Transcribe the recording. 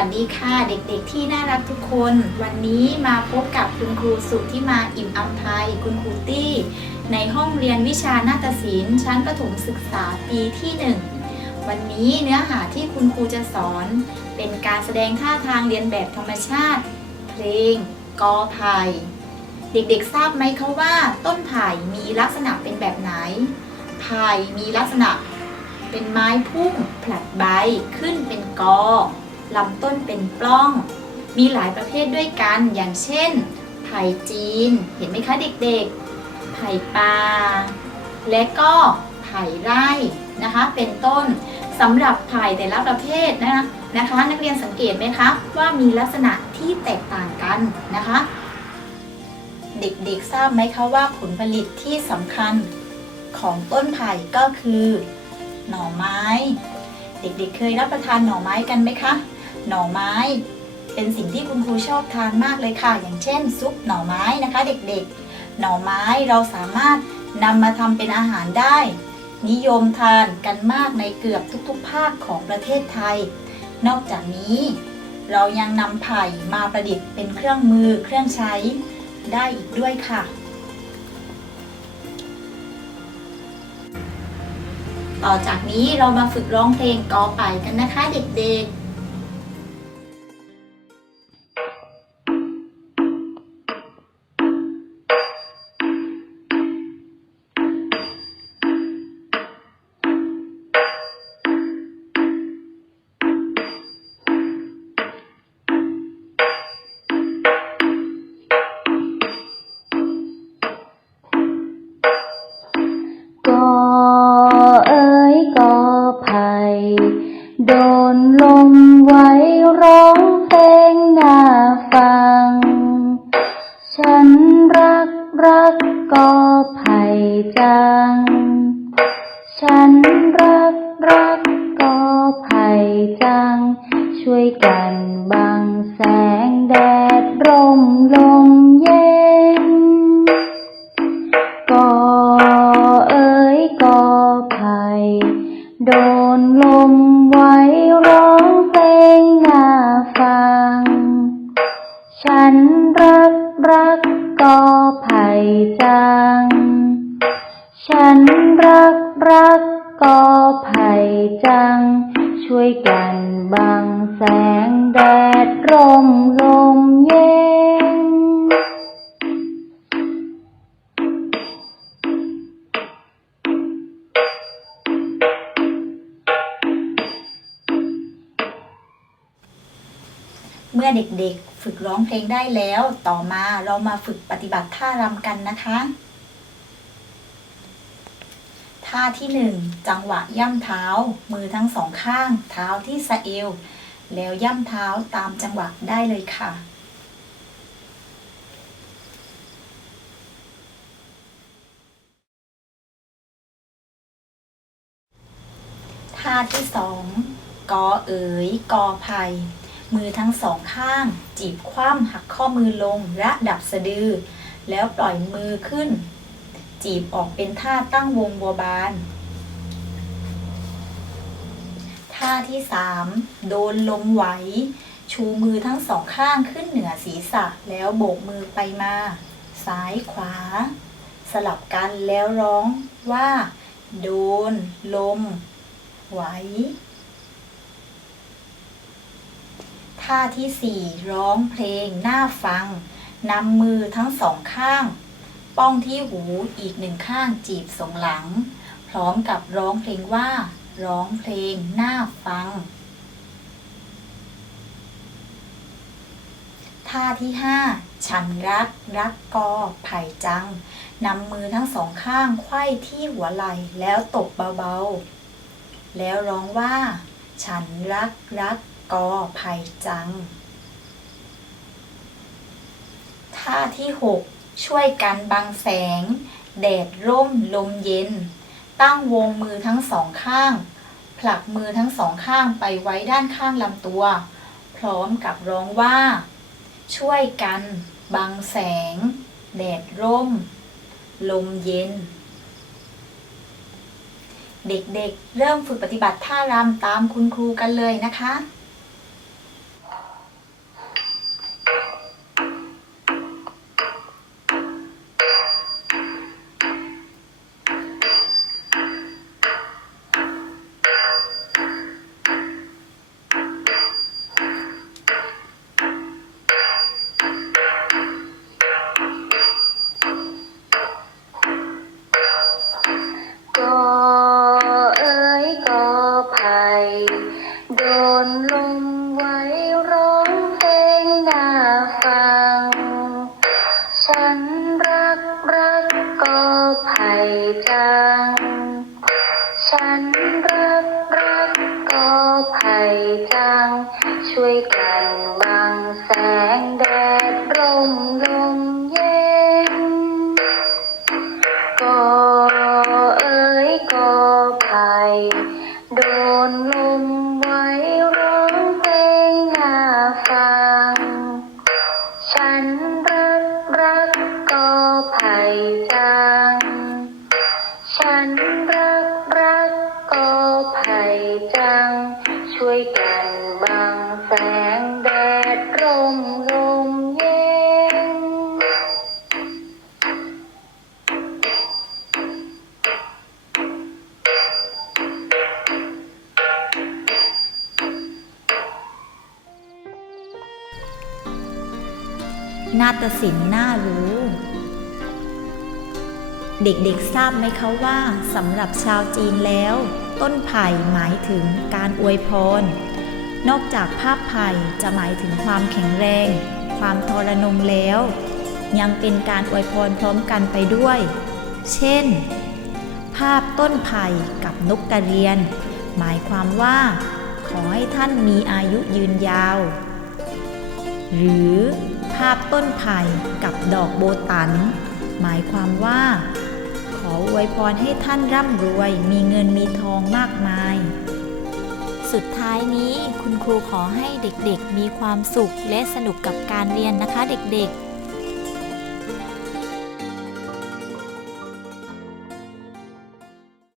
วัสดีค่ะเด็กๆที่น่ารักทุกคน วันนี้มาพบกับคุณครูสุที่มาอิ่มอำไพคุณครูตี้ ในห้องเรียนวิชานาฏศิลป์ชั้นประถมศึกษาปีที่ 1 วันนี้เนื้อหาที่คุณครูจะสอน เป็นการแสดงท่าทางเรียนแบบธรรมชาติ เพลงกอไผ่เด็กๆทราบไหมคะว่า ต้นไผ่มีลักษณะเป็นแบบไหนไผ่มีลักษณะเป็นไม้พุ่มผลัดใบขึ้นเป็นกอ ลำต้นเป็นปล้อง มีหลายประเภทด้วยกัน อย่างเช่น ไผ่จีน เห็นไหมคะเด็กๆ ไผ่ป่าและก็ไผ่ไร่นะคะ เป็นต้นสำหรับไผ่แต่ละประเภทนะคะนะคะ นักเรียนสังเกตไหมคะ ว่ามีลักษณะที่แตกต่างกันนะคะ เด็กๆทราบไหมคะว่าผลผลิตที่สำคัญของต้นไผ่ก็คือ หน่อไม้ เด็กๆเคยรับประทานหน่อไม้กันไหมคะ หน่อไม้ เป็นสิ่งที่คุณครูชอบทานมากเลยค่ะ อย่างเช่น ซุปหน่อไม้นะคะ เด็กๆ หน่อไม้เราสามารถนำมาทำเป็นอาหารได้ นิยมทานกันมากในเกือบทุกๆ ภาคของประเทศไทย นอกจากนี้ เรายังนำไผ่มาประดิษฐ์เป็นเครื่องมือเครื่องใช้ได้อีกด้วยค่ะ ต่อจากนี้เรามาฝึกร้องเพลงกอไผ่กันนะคะเด็กๆ นลมไว้ร้องเพลงน่าฟัง ฉันรักรักกอไผ่จัง ฉันรักรักกอไผ่จัง ช่วยกันบังแสงแดดร่มลมเย็นกอเอ๋ยกอไผ่โด นลมไว้ร้องเพลงน่าฟัง ฉันรักรักกอไผ่จัง ฉันรักรักกอไผ่จัง ช่วยกันบังแสงแดดร่ม เมื่อเด็กๆฝึกร้องเพลงได้แล้ว ต่อมาเรามาฝึกปฏิบัติท่ารำกันนะคะ ท่าที่หนึ่งจังหวะย่ำเท้า มือทั้งสองข้าง เท้าที่สะเอว แล้วย่ำเท้าตามจังหวะได้เลยค่ะท่าที่สองกอเอ๋ยกอไผ่ มือทั้งสองข้าง จีบคว่ำหักข้อมือลงระดับสะดือ แล้วปล่อยมือขึ้น จีบออกเป็นท่าตั้งวงบัวบาน ท่าที่สามโดนลมไหว ชูมือทั้งสองข้างขึ้นเหนือศีรษะแล้วโบกมือไปมา ซ้ายขวา สลับกันแล้วร้องว่า โดน ลม ไหว ท่าที่สี่ร้องเพลงหน่าฟังนำมือทั้งสองข้าง ป้องที่หูอีกหนึ่งข้างจีบสงหลัง พร้อมกับร้องเพลงว่า ร้องเพลงหน่าฟัง ท่าที่ห้าฉันรัก รักกอไผ่จังนำมือทั้งสองข้างไขว้ที่หัวไหล่แล้วตบเบาๆ แล้วร้องว่า ฉันรักรัก กอไผ่จัง ท่าที่ 6 ช่วยกันบังแสง แดดร่มลมเย็น ตั้งวงมือทั้งสองข้าง ผลักมือทั้งสองข้างไปไว้ด้านข้างลำตัว พร้อมกับร้องว่า ช่วยกัน บังแสง แดดร่ม ลมเย็นเด็กๆ เริ่มฝึกปฏิบัติท่ารำตามคุณครูกันเลยนะคะ จัง ฉันรักรักก็ภัยจัง ช่วยกันบังแสง กันบังแสงแดดร่มลมเย็น นาฏศิลป์น่ารู้ เด็กๆทราบไหมคะว่าสำหรับชาวจีนแล้ว ต้นไผ่หมายถึงการอวยพร นอกจากภาพไผ่จะหมายถึงความแข็งแรง ความทรนงแล้ว ยังเป็นการอวยพรพร้อมกันไปด้วย เช่น ภาพต้นไผ่กับนกกระเรียน หมายความว่า ขอให้ท่านมีอายุยืนยาว หรือภาพต้นไผ่กับดอกโบตัน หมายความว่า ออวยพรให้ท่านร่ำรวย มีเงินมีทองมากมาย สุดท้ายนี้คุณครูขอให้เด็กๆมีความสุขและสนุกกับการเรียนนะคะเด็กๆ